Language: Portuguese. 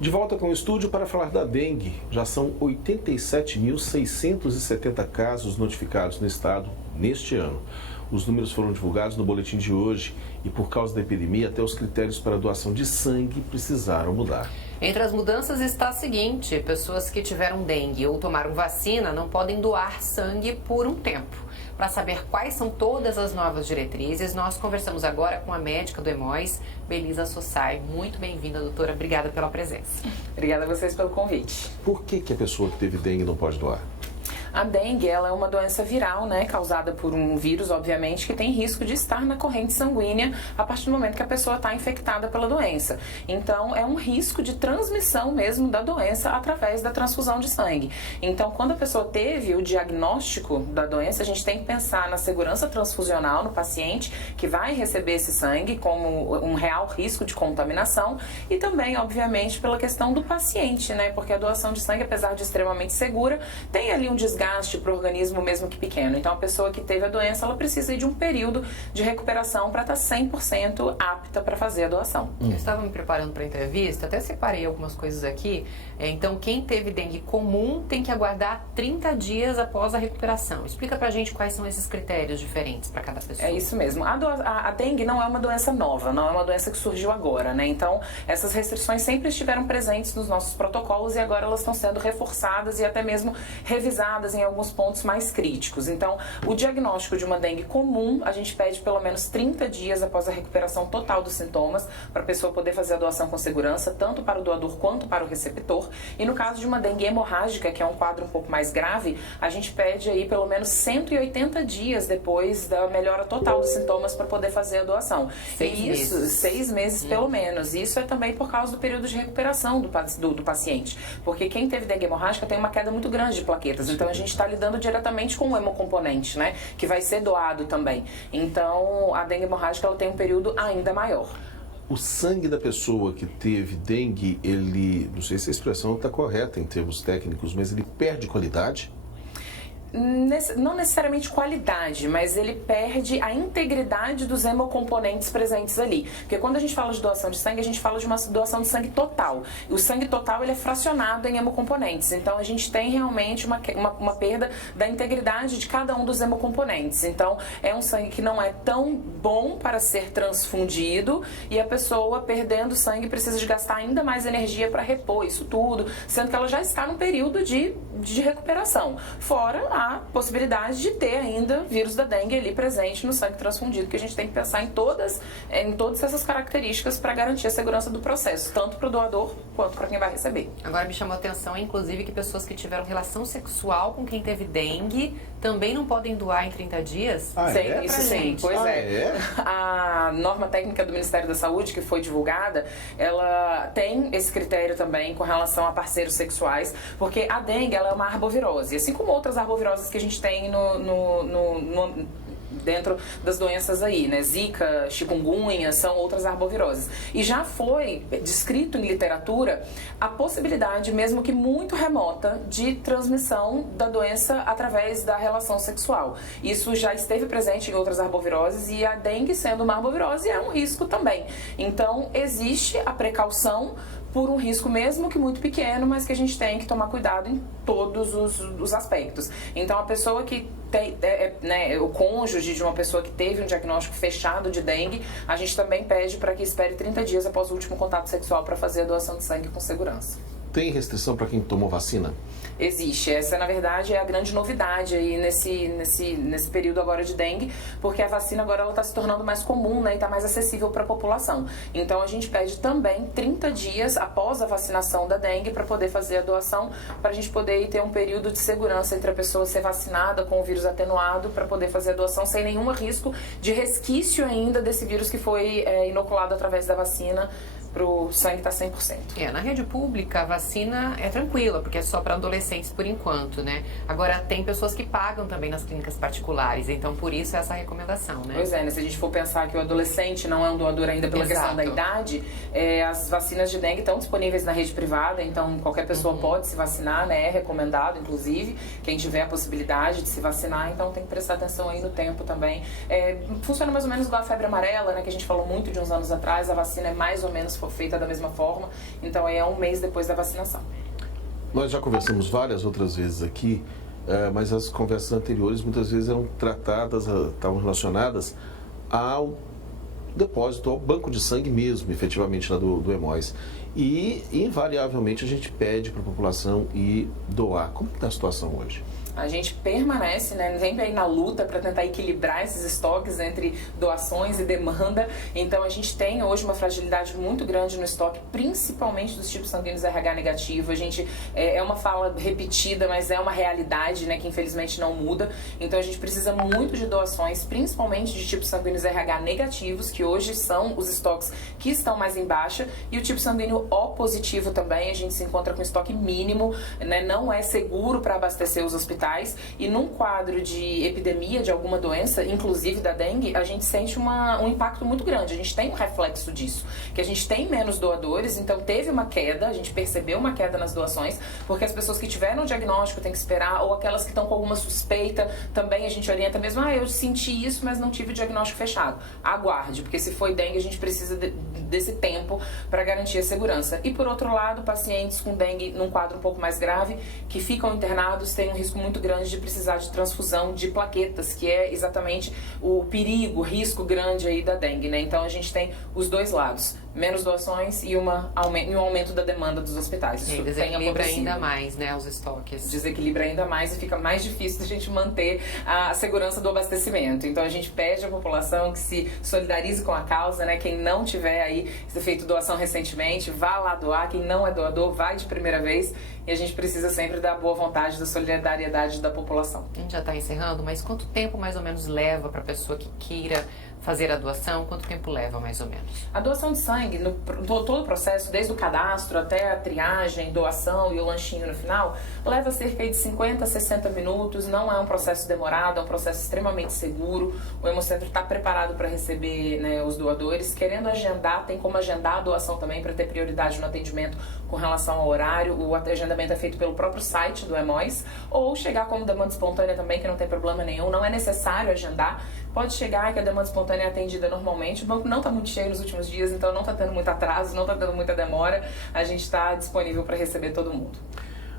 De volta com o estúdio para falar da dengue. Já são 87.670 casos notificados no estado neste ano. Os números foram divulgados no boletim de hoje e, por causa da epidemia, até os critérios para a doação de sangue precisaram mudar. Entre as mudanças está a seguinte: pessoas que tiveram dengue ou tomaram vacina não podem doar sangue por um tempo. Para saber quais são todas as novas diretrizes, nós conversamos agora com a médica do EMOIS, Belisa Sossai. Muito bem-vinda, doutora. Obrigada pela presença. Obrigada a vocês pelo convite. Por que a pessoa que teve dengue não pode doar? A dengue, ela é uma doença viral, né, causada por um vírus, obviamente, que tem risco de estar na corrente sanguínea a partir do momento que a pessoa está infectada pela doença. Então, é um risco de transmissão mesmo da doença através da transfusão de sangue. Então, quando a pessoa teve o diagnóstico da doença, a gente tem que pensar na segurança transfusional no paciente que vai receber esse sangue como um real risco de contaminação e também, obviamente, pela questão do paciente, né, porque a doação de sangue, apesar de extremamente segura, tem ali um desgaste para o organismo mesmo que pequeno. Então a pessoa que teve a doença, ela precisa de um período de recuperação para estar 100% apta para fazer a doação. Eu estava me preparando para a entrevista, até separei algumas coisas aqui. Então quem teve dengue comum tem que aguardar 30 dias após a recuperação. Explica pra gente quais são esses critérios diferentes para cada pessoa. É isso mesmo. A dengue não é uma doença nova, não é uma doença que surgiu agora, né? Então essas restrições sempre estiveram presentes nos nossos protocolos e agora elas estão sendo reforçadas e até mesmo revisadas em alguns pontos mais críticos. Então, o diagnóstico de uma dengue comum, a gente pede pelo menos 30 dias após a recuperação total dos sintomas, para a pessoa poder fazer a doação com segurança, tanto para o doador quanto para o receptor. E no caso de uma dengue hemorrágica, que é um quadro um pouco mais grave, a gente pede aí pelo menos 180 dias depois da melhora total dos sintomas para poder fazer a doação. 6 meses pelo menos. Isso é também por causa do período de recuperação do paciente. Porque quem teve dengue hemorrágica tem uma queda muito grande de plaquetas. Então, a gente está lidando diretamente com o hemocomponente, né, que vai ser doado também. Então, a dengue hemorrágica ela tem um período ainda maior. O sangue da pessoa que teve dengue, ele, não sei se a expressão está correta em termos técnicos, mas ele perde qualidade? Não necessariamente qualidade, mas ele perde a integridade dos hemocomponentes presentes ali. Porque quando a gente fala de doação de sangue, a gente fala de uma doação de sangue total. O sangue total ele é fracionado em hemocomponentes. Então a gente tem realmente uma perda da integridade de cada um dos hemocomponentes. Então é um sangue que não é tão bom para ser transfundido e a pessoa perdendo sangue precisa de gastar ainda mais energia para repor isso tudo, sendo que ela já está num período de recuperação. Fora a possibilidade de ter ainda vírus da dengue ali presente no sangue transfundido, que a gente tem que pensar em todas essas características para garantir a segurança do processo, tanto para o doador quanto para quem vai receber. Agora me chamou a atenção, inclusive, que pessoas que tiveram relação sexual com quem teve dengue também não podem doar em 30 dias? Isso sim, pois é. A norma técnica do Ministério da Saúde, que foi divulgada, ela tem esse critério também com relação a parceiros sexuais, porque a dengue ela é uma arbovirose, assim como outras arboviroses que a gente tem dentro das doenças aí, né? Zika, chikungunya, são outras arboviroses. E já foi descrito em literatura a possibilidade, mesmo que muito remota, de transmissão da doença através da relação sexual. Isso já esteve presente em outras arboviroses e a dengue, sendo uma arbovirose, é um risco também. Então, existe a precaução por um risco mesmo que muito pequeno, mas que a gente tem que tomar cuidado em todos os aspectos. Então, a pessoa que tem, o cônjuge de uma pessoa que teve um diagnóstico fechado de dengue, a gente também pede para que espere 30 dias após o último contato sexual para fazer a doação de sangue com segurança. Tem restrição para quem tomou vacina? Existe. Essa, na verdade, é a grande novidade aí nesse período agora de dengue, porque a vacina agora ela está se tornando mais comum, né, e está mais acessível para a população. Então, a gente pede também 30 dias após a vacinação da dengue para poder fazer a doação, para a gente poder ter um período de segurança entre a pessoa ser vacinada com o vírus atenuado para poder fazer a doação sem nenhum risco de resquício ainda desse vírus que foi inoculado através da vacina. Pro sangue tá 100%. Na rede pública a vacina é tranquila, porque é só para adolescentes por enquanto, né? Agora tem pessoas que pagam também nas clínicas particulares, então por isso essa recomendação, né? Pois é, né? Se a gente for pensar que o adolescente não é um doador ainda pela questão da idade, as vacinas de dengue estão disponíveis na rede privada, então qualquer pessoa pode se vacinar, né? É recomendado, inclusive, quem tiver a possibilidade de se vacinar, então tem que prestar atenção aí no tempo também. Funciona mais ou menos igual a febre amarela, né? Que a gente falou muito de uns anos atrás, a vacina é mais ou menos feita da mesma forma. Então é um mês depois da vacinação. Nós já conversamos várias outras vezes aqui, mas as conversas anteriores muitas vezes eram tratadas, estavam relacionadas ao depósito, ao banco de sangue mesmo, efetivamente, lá do Hemóis. E, invariavelmente, a gente pede para a população ir doar. Como está a situação hoje? A gente permanece, né, sempre aí na luta para tentar equilibrar esses estoques entre doações e demanda. Então a gente tem hoje uma fragilidade muito grande no estoque, principalmente dos tipos sanguíneos RH negativo. A gente é uma fala repetida, mas é uma realidade, né, que infelizmente não muda. Então a gente precisa muito de doações, principalmente de tipos sanguíneos RH negativos, que hoje são os estoques que estão mais em baixa, e o tipo sanguíneo O positivo também. A gente se encontra com estoque mínimo, né, não é seguro para abastecer os hospitais. E num quadro de epidemia de alguma doença, inclusive da dengue, a gente sente um impacto muito grande. A gente tem um reflexo disso, que a gente tem menos doadores, então teve uma queda, a gente percebeu uma queda nas doações, porque as pessoas que tiveram o diagnóstico têm que esperar, ou aquelas que estão com alguma suspeita, também a gente orienta mesmo, eu senti isso, mas não tive o diagnóstico fechado. Aguarde, porque se foi dengue, a gente precisa desse tempo para garantir a segurança. E por outro lado, pacientes com dengue num quadro um pouco mais grave, que ficam internados, têm um risco muito grande de precisar de transfusão de plaquetas, que é exatamente o perigo, o risco grande aí da dengue, né? Então a gente tem os dois lados, menos doações e um aumento da demanda dos hospitais. Isso desequilibra ainda mais, né, os estoques. Desequilibra ainda mais e fica mais difícil da gente manter a segurança do abastecimento. Então a gente pede à população que se solidarize com a causa, né? Quem não tiver aí feito doação recentemente, vá lá doar. Quem não é doador, vai de primeira vez. E a gente precisa sempre da boa vontade, da solidariedade da população. A gente já está encerrando, mas quanto tempo mais ou menos leva para a pessoa que queira fazer a doação? Quanto tempo leva mais ou menos? A doação de sangue, todo o processo, desde o cadastro até a triagem, doação e o lanchinho no final, leva cerca de 50 a 60 minutos. Não é um processo demorado, é um processo extremamente seguro. O Hemocentro está preparado para receber, né, os doadores. Querendo agendar, tem como agendar a doação também para ter prioridade no atendimento com relação ao horário. O agendamento é feito pelo próprio site do Hemóis, ou chegar como demanda espontânea também, que não tem problema nenhum. Não é necessário agendar. Pode chegar que a demanda espontânea é atendida normalmente. O banco não está muito cheio nos últimos dias, então não está tendo muito atraso, não está tendo muita demora. A gente está disponível para receber todo mundo.